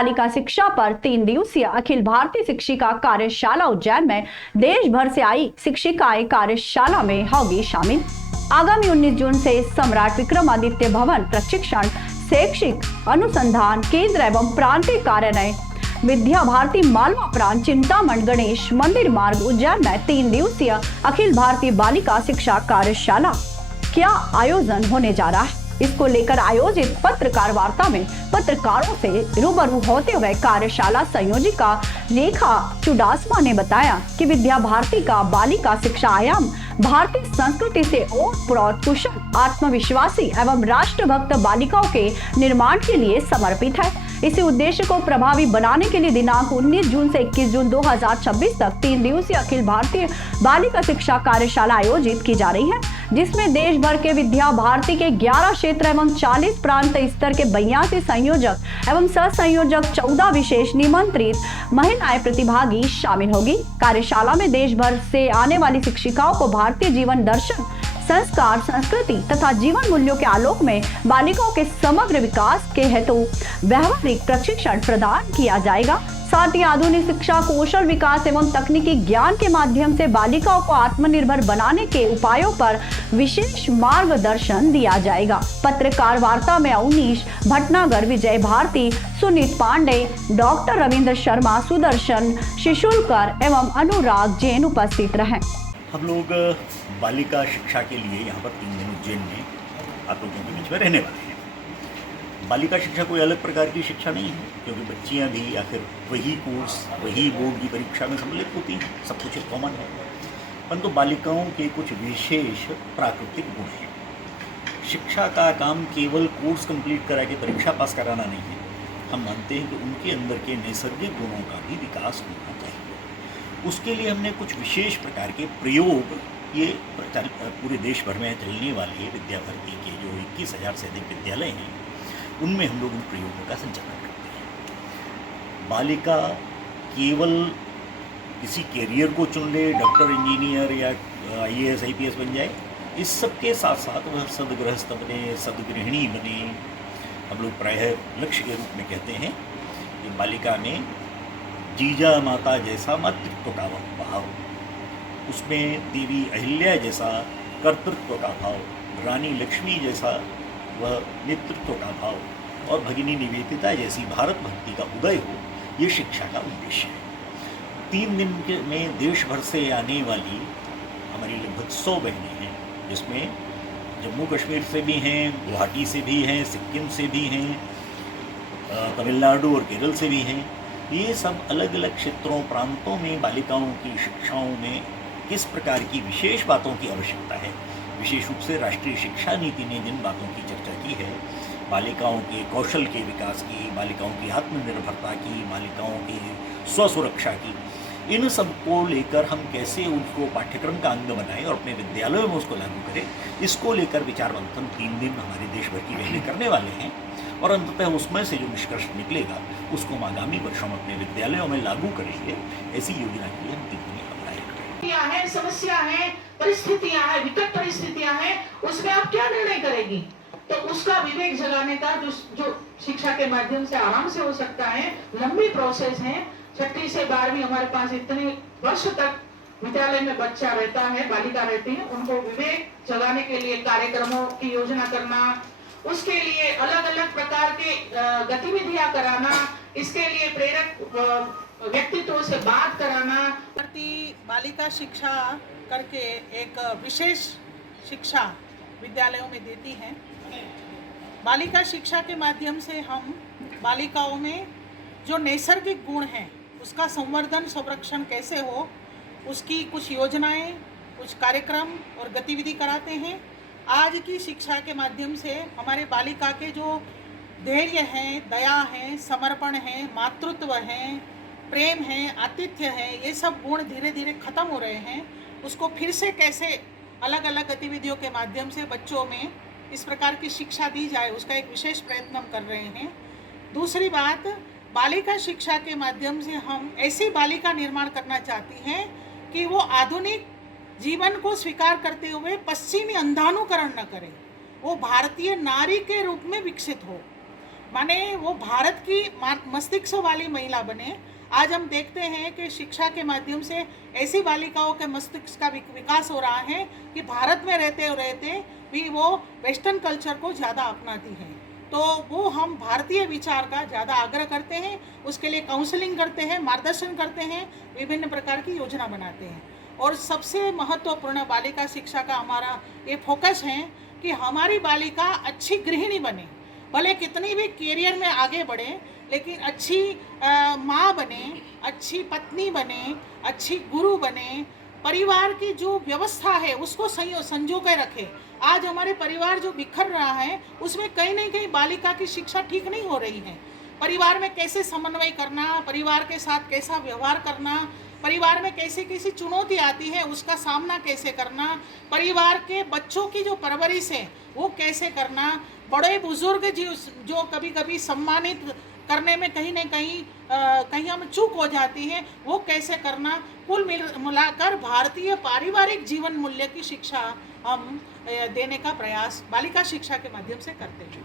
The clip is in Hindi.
बालिका शिक्षा पर 3 दिवसीय अखिल भारतीय शिक्षिका कार्यशाला उज्जैन में देश भर से आई शिक्षिकाएं कार्यशाला में होगी शामिल। आगामी 19 जून से सम्राट विक्रमादित्य भवन प्रशिक्षण शैक्षिक अनुसंधान केंद्र एवं प्रांतीय कार्यालय विद्या भारती मालवा प्रांत चिंतामण गणेश मंदिर मार्ग उज्जैन में 3 दिवसीय अखिल भारतीय बालिका शिक्षा कार्यशाला क्या आयोजन होने जा रहा है। इसको लेकर आयोजित पत्रकार वार्ता में पत्रकारों से रूबरू होते हुए कार्यशाला संयोजिका रेखा चुडासमा ने बताया कि विद्या भारती का बालिका शिक्षा आयाम भारतीय संस्कृति से ओतप्रोत कुशल आत्मविश्वासी एवं राष्ट्रभक्त बालिकाओं के निर्माण के लिए समर्पित है। इसी उद्देश्य को प्रभावी बनाने के लिए दिनांक 19 जून से 21 जून 2026 तक 3 दिवसीय अखिल भारतीय बालिका शिक्षा कार्यशाला आयोजित की जा रही है, जिसमें देश भर के विद्या भारती के 11 क्षेत्र एवं 40 प्रांत स्तर के 82 संयोजक एवं सह संयोजक 14 विशेष निमंत्रित महिलाएं प्रतिभागी शामिल होगी। कार्यशाला में देश भर से आने वाली शिक्षिकाओं को भारतीय जीवन दर्शन संस्कार संस्कृति तथा जीवन मूल्यों के आलोक में बालिकाओं के समग्र विकास के हेतु व्यावहारिक प्रशिक्षण प्रदान किया जाएगा। साथ ही आधुनिक शिक्षा कौशल विकास एवं तकनीकी ज्ञान के माध्यम से बालिकाओं को आत्मनिर्भर बनाने के उपायों पर विशेष मार्गदर्शन दिया जाएगा। पत्रकार वार्ता में अवनीश भटनागर, विजय भारती, सुनीत पांडे, डॉक्टर रविंद्र शर्मा, सुदर्शन शिशुलकर एवं अनुराग जैन उपस्थित रहे। हम लोग बालिका शिक्षा के लिए यहाँ पर 3 दिन उज्जैन में आप लोगों के बीच में रहने वाले हैं। बालिका शिक्षा कोई अलग प्रकार की शिक्षा नहीं है, क्योंकि बच्चियाँ भी आखिर वही कोर्स वही बोर्ड की परीक्षा में सम्मिलित होती हैं, सब कुछ कॉमन है। परंतु बालिकाओं के कुछ विशेष प्राकृतिक गुण हैं। शिक्षा का काम केवल कोर्स कंप्लीट करा के परीक्षा पास कराना नहीं है। हम मानते हैं कि उनके अंदर के नैसर्गिक गुणों का भी विकास होना चाहिए। उसके लिए हमने कुछ विशेष प्रकार के प्रयोग, ये पूरे देश भर में चलने वाले विद्या भारती के जो 21,000 से अधिक विद्यालय हैं, उनमें हम लोग उन प्रयोगों का संचालन करते हैं। बालिका केवल किसी कैरियर को चुन ले, डॉक्टर इंजीनियर या IAS IPS बन जाए, इस सब के साथ साथ वह सदगृहस्थ बने, सदगृहिणी बने। हम लोग प्रायः लक्ष्य के रूप में कहते हैं कि बालिका में जीजा माता जैसा मातृत्व का भाव, उसमें देवी अहिल्या जैसा कर्तृत्व का भाव, रानी लक्ष्मी जैसा वह नेतृत्व का भाव और भगिनी निवेदिता जैसी भारत भक्ति का उदय हो, ये शिक्षा का उद्देश्य है। 3 दिन में देश भर से आने वाली हमारी लगभग 100 बहनें हैं, जिसमें जम्मू कश्मीर से भी हैं, गुवाहाटी से भी हैं, सिक्किम से भी हैं, तमिलनाडु और केरल से भी हैं। ये सब अलग अलग क्षेत्रों प्रांतों में बालिकाओं की शिक्षाओं में किस प्रकार की विशेष बातों की आवश्यकता है। विशेष रूप से राष्ट्रीय शिक्षा नीति ने जिन बातों की चर्चा की है, बालिकाओं के कौशल के विकास की, बालिकाओं की आत्मनिर्भरता की, बालिकाओं की स्वसुरक्षा की, इन सब को लेकर हम कैसे उनको पाठ्यक्रम का अंग बनाएं और अपने विद्यालयों में उसको लागू करें, इसको लेकर विचार मंथन 3 दिन हमारे देश भर की बहनें करने वाले हैं। और अंततः उसमें से जो निष्कर्ष निकलेगा उसको हम आगामी वर्षों में अपने विद्यालयों में लागू करेंगे। ऐसी योजना के लिए हम 3 दिन है, समस्या है, परिस्थितियां हैं, विकट परिस्थितियां हैं, उसमें आप क्या निर्णय करेगी, तो उसका विवेक जगाने का जो शिक्षा के माध्यम से आराम से हो सकता है। लंबी प्रोसेस है, 6ठी से 12वीं हमारे पास इतने वर्ष तक विद्यालय में बच्चा रहता है, बालिका रहती है, उनको विवेक जगाने के लिए कार्यक्रमों की योजना करना, उसके लिए अलग अलग प्रकार के गतिविधियां कराना, इसके लिए प्रेरक व्यक्तित्व से बात कराना। बालिका शिक्षा करके एक विशेष शिक्षा विद्यालयों में देती हैं। बालिका शिक्षा के माध्यम से हम बालिकाओं में जो नैसर्गिक गुण हैं उसका संवर्धन संरक्षण कैसे हो, उसकी कुछ योजनाएं, कुछ कार्यक्रम और गतिविधि कराते हैं। आज की शिक्षा के माध्यम से हमारे बालिका के जो धैर्य हैं, दया हैं, समर्पण हैं, मातृत्व हैं, प्रेम है, आतिथ्य है, ये सब गुण धीरे धीरे खत्म हो रहे हैं। उसको फिर से कैसे अलग अलग गतिविधियों के माध्यम से बच्चों में इस प्रकार की शिक्षा दी जाए, उसका एक विशेष प्रयत्न हम कर रहे हैं। दूसरी बात, बालिका शिक्षा के माध्यम से हम ऐसी बालिका निर्माण करना चाहती हैं कि वो आधुनिक जीवन को स्वीकार करते हुए पश्चिमी अंधानुकरण न करे, वो भारतीय नारी के रूप में विकसित हो। माने वो भारत की मस्तिष्क वाली महिला बने। आज हम देखते हैं कि शिक्षा के माध्यम से ऐसी बालिकाओं के मस्तिष्क का विकास हो रहा है कि भारत में रहते भी वो वेस्टर्न कल्चर को ज़्यादा अपनाती हैं। तो वो हम भारतीय विचार का ज़्यादा आग्रह करते हैं, उसके लिए काउंसलिंग करते हैं, मार्गदर्शन करते हैं, विभिन्न प्रकार की योजना बनाते हैं। और सबसे महत्वपूर्ण बालिका शिक्षा का हमारा ये फोकस है कि हमारी बालिका अच्छी गृहिणी बने, भले कितनी भी करियर में आगे बढ़े, लेकिन अच्छी माँ बने, अच्छी पत्नी बने, अच्छी गुरु बने, परिवार की जो व्यवस्था है उसको संजो के रखे। आज हमारे परिवार जो बिखर रहा है उसमें कहीं न कहीं बालिका की शिक्षा ठीक नहीं हो रही है। परिवार में कैसे समन्वय करना, परिवार के साथ कैसा व्यवहार करना, परिवार में कैसी कैसी चुनौती आती है उसका सामना कैसे करना, परिवार के बच्चों की जो परवरिश है वो कैसे करना, बड़े बुजुर्ग जो कभी कभी सम्मानित करने में कहीं न कहीं हम चूक हो जाती हैं, वो कैसे करना। कुल मिलाकर भारतीय पारिवारिक जीवन मूल्य की शिक्षा हम देने का प्रयास बालिका शिक्षा के माध्यम से करते हैं।